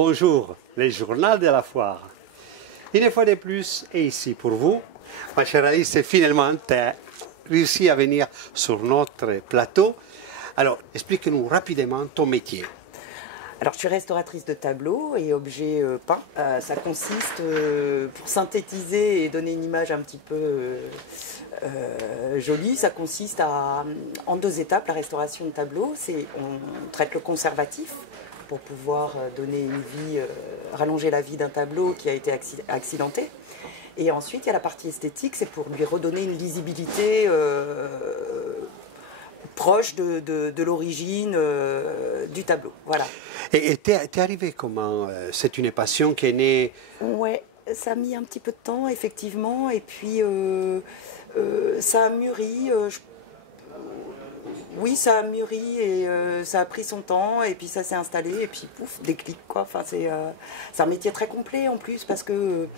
Bonjour, les journaux de la foire. Une fois de plus, et ici pour vous, ma chère Alice, finalement, tu as réussi à venir sur notre plateau. Alors, explique-nous rapidement ton métier. Alors, je suis restauratrice de tableaux et objets peints. Ça consiste, pour synthétiser et donner une image un petit peu jolie, ça consiste en 2 étapes, la restauration de tableaux. On traite le conservatif pour pouvoir donner une vie, rallonger la vie d'un tableau qui a été accidenté. Et ensuite, il y a la partie esthétique, c'est pour lui redonner une lisibilité proche de l'origine du tableau. Voilà. Et t'es arrivé comment? C'est une passion qui est née? Ouais, ça a mis un petit peu de temps, effectivement, et puis ça a mûri. Oui, ça a mûri et ça a pris son temps, et puis ça s'est installé, et puis pouf, déclic, quoi. Enfin, c'est un métier très complet en plus, parce que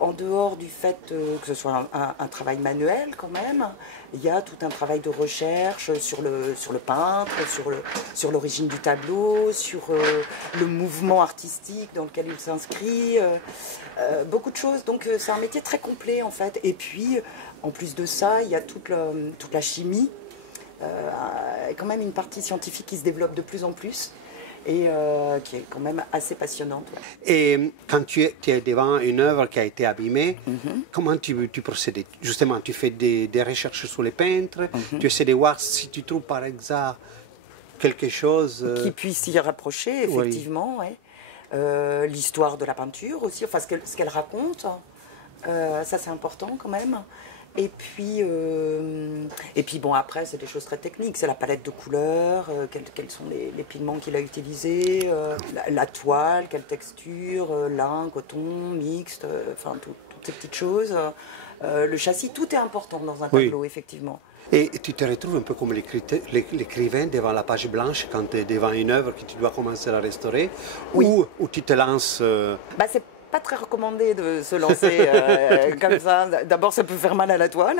en dehors du fait que ce soit un travail manuel quand même, il y a tout un travail de recherche sur le peintre, sur l'origine du tableau, sur le mouvement artistique dans lequel il s'inscrit, beaucoup de choses. Donc c'est un métier très complet en fait. Et puis en plus de ça, il y a toute la chimie, quand même une partie scientifique qui se développe de plus en plus. Et qui est quand même assez passionnante. Ouais. Et quand tu es devant une œuvre qui a été abîmée, comment tu procèdes? Justement, tu fais des recherches sur les peintres, tu essaies de voir si tu trouves par exemple quelque chose... Qui puisse s'y rapprocher, effectivement. Oui. Ouais. L'histoire de la peinture aussi, enfin ce qu'elle raconte, ça c'est important quand même. Et puis bon, après, c'est des choses très techniques. C'est la palette de couleurs, quels sont les pigments qu'il a utilisés, la toile, quelle texture, lin, coton, mixte, enfin, toutes ces petites choses. Le châssis, tout est important dans un tableau, effectivement. Et tu te retrouves un peu comme l'écrivain devant la page blanche quand tu es devant une œuvre que tu dois commencer à restaurer, ou tu te lances... C'est pas très recommandé de se lancer comme ça. D'abord, ça peut faire mal à la toile.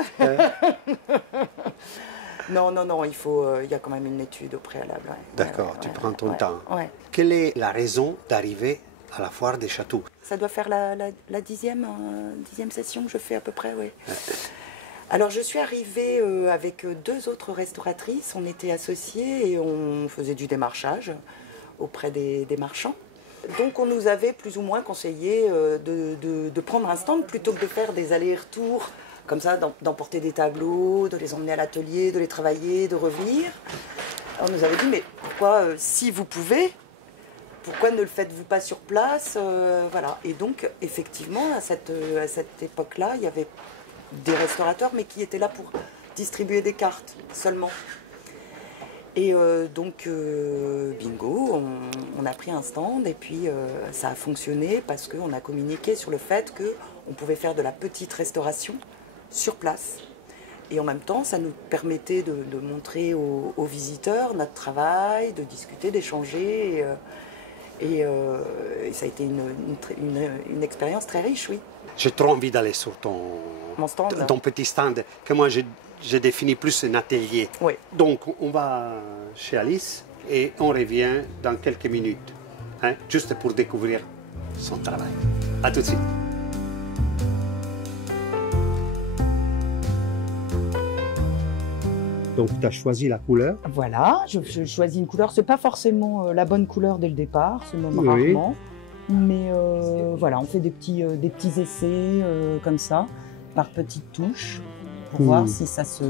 Non, il y a quand même une étude au préalable. Ouais. D'accord, tu prends ton temps. Ouais. Quelle est la raison d'arriver à la foire des châteaux? Ça doit faire la 10e session que je fais à peu près, oui. Alors, je suis arrivée avec 2 autres restauratrices. On était associées et on faisait du démarchage auprès des marchands. Donc on nous avait plus ou moins conseillé de prendre un stand plutôt que de faire des allers-retours, comme ça, d'emporter des tableaux, de les emmener à l'atelier, de les travailler, de revenir. On nous avait dit, mais pourquoi, si vous pouvez, pourquoi ne le faites-vous pas sur place, voilà. Et donc, effectivement, à cette époque-là, il y avait des restaurateurs, mais qui étaient là pour distribuer des cartes seulement. Et donc, bingo, on a pris un stand et puis ça a fonctionné parce qu'on a communiqué sur le fait qu'on pouvait faire de la petite restauration sur place. Et en même temps, ça nous permettait de montrer aux visiteurs notre travail, de discuter, d'échanger. Et ça a été une expérience très riche, oui. J'ai trop envie d'aller sur ton petit stand, que moi j'ai défini plus un atelier. Oui. Donc on va chez Alice et on revient dans quelques minutes, hein, juste pour découvrir son travail. À tout de suite. Donc tu as choisi la couleur. Voilà, je choisis une couleur. Ce n'est pas forcément la bonne couleur dès le départ, c'est même rarement. Mais voilà, on fait des petits essais comme ça, par petites touches, pour voir si ça se...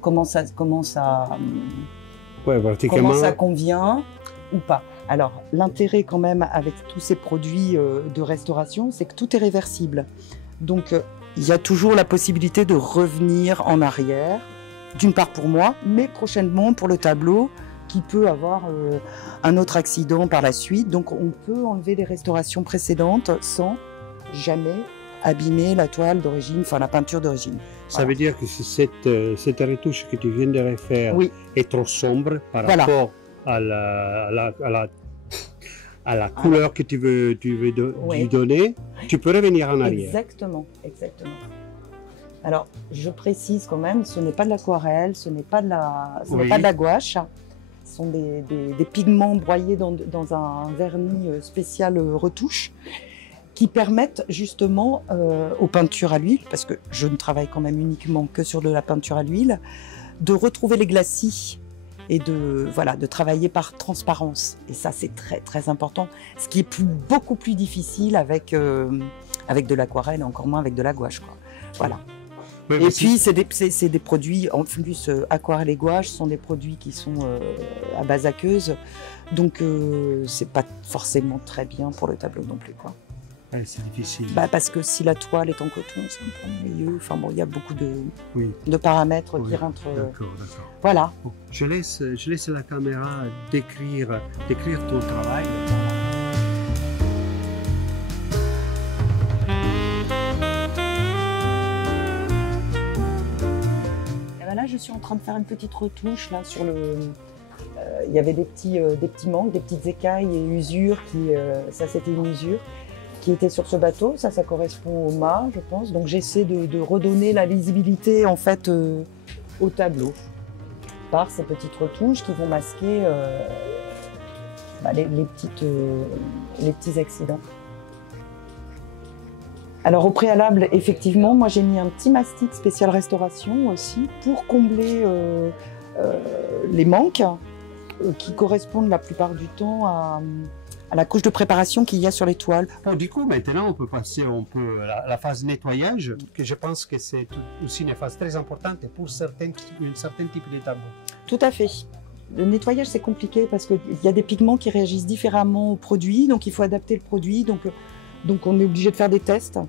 Comment ça convient ou pas. Alors, l'intérêt quand même avec tous ces produits de restauration, c'est que tout est réversible. Donc, il y a toujours la possibilité de revenir en arrière, d'une part pour moi, mais prochainement pour le tableau, qui peut avoir un autre accident par la suite. Donc on peut enlever les restaurations précédentes sans jamais abîmer la toile d'origine, enfin la peinture d'origine. Ça veut dire que si cette retouche que tu viens de refaire est trop sombre par rapport à la couleur que tu veux lui donner, tu peux revenir en arrière. Exactement, exactement. Alors, je précise quand même, ce n'est pas de l'aquarelle, ce n'est pas de la gouache. Ce sont des pigments broyés dans un vernis spécial retouche qui permettent justement aux peintures à l'huile, parce que je ne travaille quand même uniquement que sur de la peinture à l'huile, de retrouver les glacis et de travailler par transparence. Et ça, c'est très, très important. Ce qui est beaucoup plus difficile avec de l'aquarelle, encore moins avec de la gouache, quoi. Voilà. Oui, et puis, c'est des produits, en plus, aquarelle et gouache sont des produits qui sont à base aqueuse. Donc, c'est pas forcément très bien pour le tableau non plus, quoi. Ouais, c'est difficile. Parce que si la toile est en coton, c'est un peu ennuyeux. Enfin bon, il y a beaucoup oui. de paramètres qui rentrent. D'accord. Voilà. Bon, je laisse la caméra décrire ton travail. Et ben là, je suis en train de faire une petite retouche là sur le. Il y avait des petits manques, des petites écailles et usures ça c'était une usure qui était sur ce bateau. Ça correspond au mât, je pense. Donc j'essaie de redonner la lisibilité en fait au tableau par ces petites retouches qui vont masquer les petits accidents. Alors au préalable, effectivement, moi j'ai mis un petit mastic spécial restauration aussi pour combler les manques qui correspondent la plupart du temps à la couche de préparation qu'il y a sur les toiles. Bon, du coup, maintenant, on peut passer à la phase nettoyage, que je pense que c'est aussi une phase très importante pour un certain type de tableau. Tout à fait. Le nettoyage, c'est compliqué parce qu'il y a des pigments qui réagissent différemment au produit, donc il faut adapter le produit. Donc on est obligé de faire des tests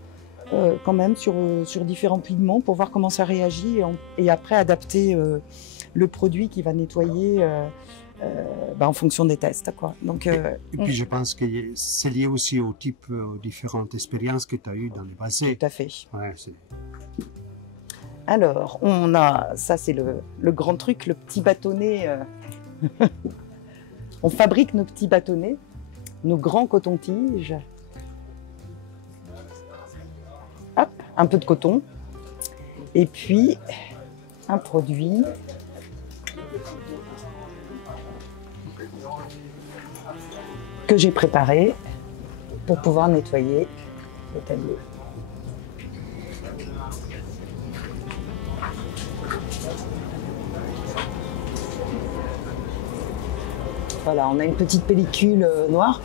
quand même sur différents pigments pour voir comment ça réagit et après adapter le produit qui va nettoyer en fonction des tests, quoi. Donc, et puis je pense que c'est lié aussi aux différentes expériences que tu as eues dans le passé. Tout à fait. Ouais, alors, ça c'est le grand truc, le petit bâtonnet. On fabrique nos petits bâtonnets, nos grands cotons-tiges. Hop, un peu de coton. Et puis, un produit. Que j'ai préparé pour pouvoir nettoyer le tableau. Voilà, on a une petite pellicule noire.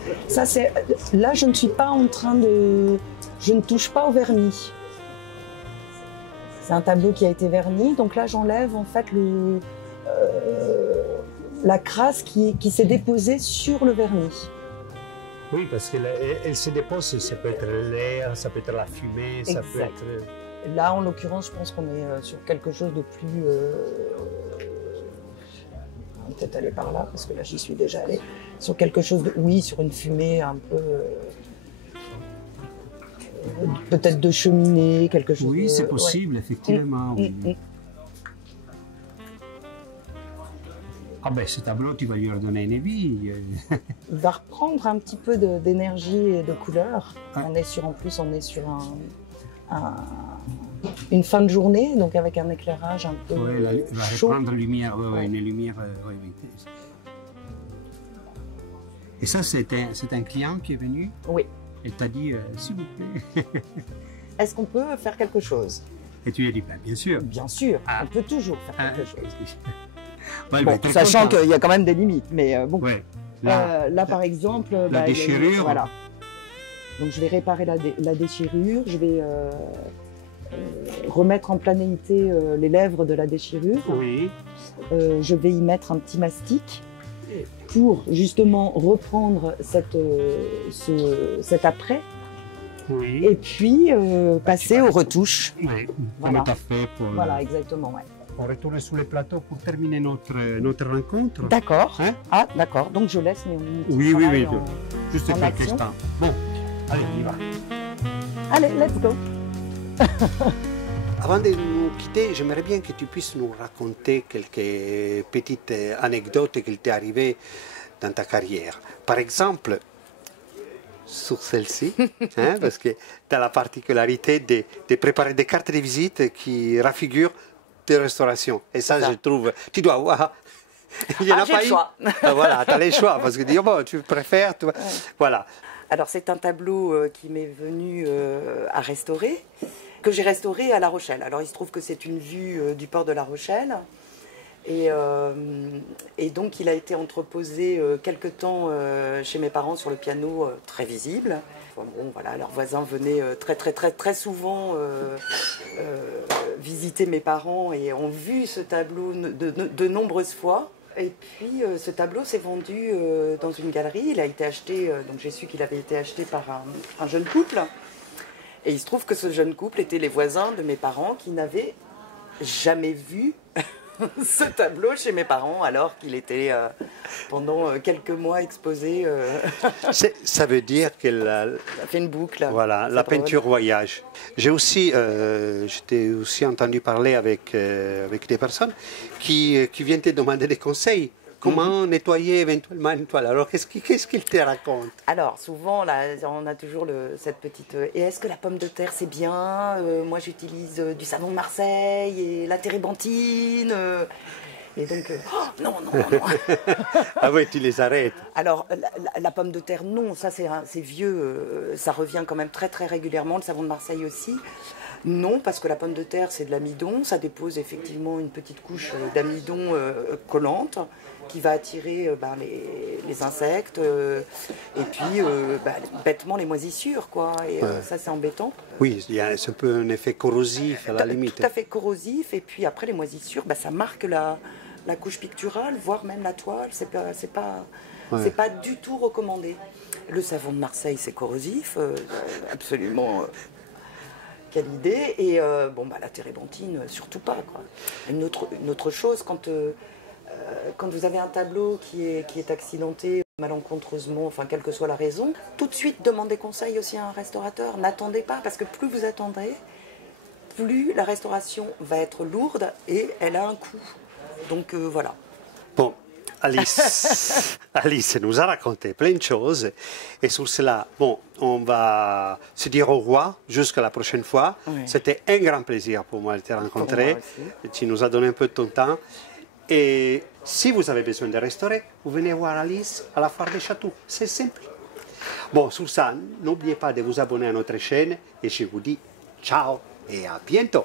Là, je ne suis pas en train de... Je ne touche pas au vernis. C'est un tableau qui a été verni, donc là, j'enlève en fait la crasse qui s'est déposée sur le vernis. Oui, parce qu'elle se dépose, ça peut être l'air, ça peut être la fumée, exact. Ça peut être... Là, en l'occurrence, je pense qu'on est sur quelque chose de plus... On va peut-être aller par là, parce que là, j'y suis déjà allée. Sur quelque chose de... Oui, sur une fumée un peu... peut-être de cheminée, quelque chose Oui, c'est possible, effectivement. Oui. Ah ben, ce tableau, tu vas lui redonner une vie. Il va reprendre un petit peu d'énergie et de couleur. Ouais. On est sur une fin de journée, donc avec un éclairage un peu il va chaud. reprendre la lumière, une lumière. Et ça, c'est un client qui est venu. Oui. Il t'a dit, s'il vous plaît. Est-ce qu'on peut faire quelque chose? Et tu lui as dit, bien sûr. Bien sûr, on peut toujours faire quelque chose. Ouais, bon, sachant qu'il y a quand même des limites, mais bon. Ouais. Là, par exemple, la déchirure. Voilà. Donc je vais réparer la déchirure, je vais remettre en planéité les lèvres de la déchirure. Oui. Je vais y mettre un petit mastic pour justement reprendre cet après. Oui. Et puis passer aux retouches. Oui, voilà. Comme tu as fait pour... Voilà, exactement, ouais. On retourne sur le plateau pour terminer notre rencontre. D'accord. Hein? Ah, d'accord. Donc je laisse mes Oui. Juste quelques instants. Bon, allez, on y va. Allez, let's go. Avant de nous quitter, j'aimerais bien que tu puisses nous raconter quelques petites anecdotes qui t'est arrivées dans ta carrière. Par exemple, sur celle-ci, parce que tu as la particularité de préparer des cartes de visite qui raffigurent tes restaurations. Et ça, je trouve, tu dois avoir Il y en a j'ai pas le eu. choix. Ah, voilà, tu as les choix, parce que dire, bon, tu préfères, voilà. Alors c'est un tableau qui m'est venu à restaurer, que j'ai restauré à La Rochelle. Alors il se trouve que c'est une vue du port de La Rochelle. Et donc il a été entreposé quelque temps chez mes parents sur le piano, très visible. Enfin, bon, voilà, leurs voisins venaient très souvent visiter mes parents et ont vu ce tableau de nombreuses fois. Et puis ce tableau s'est vendu dans une galerie. Il a été acheté, donc j'ai su qu'il avait été acheté par un jeune couple. Et il se trouve que ce jeune couple était les voisins de mes parents qui n'avaient jamais vu ce tableau chez mes parents alors qu'il était pendant quelques mois exposé. Ça veut dire que Ça fait une boucle. voilà, la peinture voyage. J'étais aussi entendu parler avec des personnes qui viennent te demander des conseils. Comment nettoyer éventuellement une toile? Alors, qu'est-ce qu'ils te racontent? Alors, souvent, là, on a toujours cette petite... et est-ce que la pomme de terre, c'est bien? Moi, j'utilise du savon de Marseille et la térébenthine. Et donc, non. Ah oui, tu les arrêtes. Alors, la pomme de terre, non, ça c'est vieux, ça revient quand même très régulièrement, le savon de Marseille aussi. Non, parce que la pomme de terre, c'est de l'amidon, ça dépose effectivement une petite couche d'amidon collante qui va attirer les insectes et puis bêtement les moisissures, quoi. Et ça, c'est embêtant. Oui, c'est un peu un effet corrosif à la limite. Tout à fait corrosif, et puis après les moisissures, ça marque la couche picturale, voire même la toile, c'est pas du tout recommandé. Le savon de Marseille, c'est corrosif, absolument, quelle idée, et la térébenthine, surtout pas, quoi. Une autre chose, quand vous avez un tableau qui est accidenté malencontreusement, enfin quelle que soit la raison, tout de suite demandez conseil aussi à un restaurateur, n'attendez pas, parce que plus vous attendrez, plus la restauration va être lourde et elle a un coût. Donc voilà. Bon, Alice nous a raconté plein de choses. Et sur cela, bon, on va se dire au revoir jusqu'à la prochaine fois. Oui. C'était un grand plaisir pour moi de te rencontrer. Tu nous as donné un peu de ton temps. Et si vous avez besoin de restaurer, vous venez voir Alice à la foire des châteaux. C'est simple. Bon, sur ça, n'oubliez pas de vous abonner à notre chaîne. Et je vous dis ciao et à bientôt.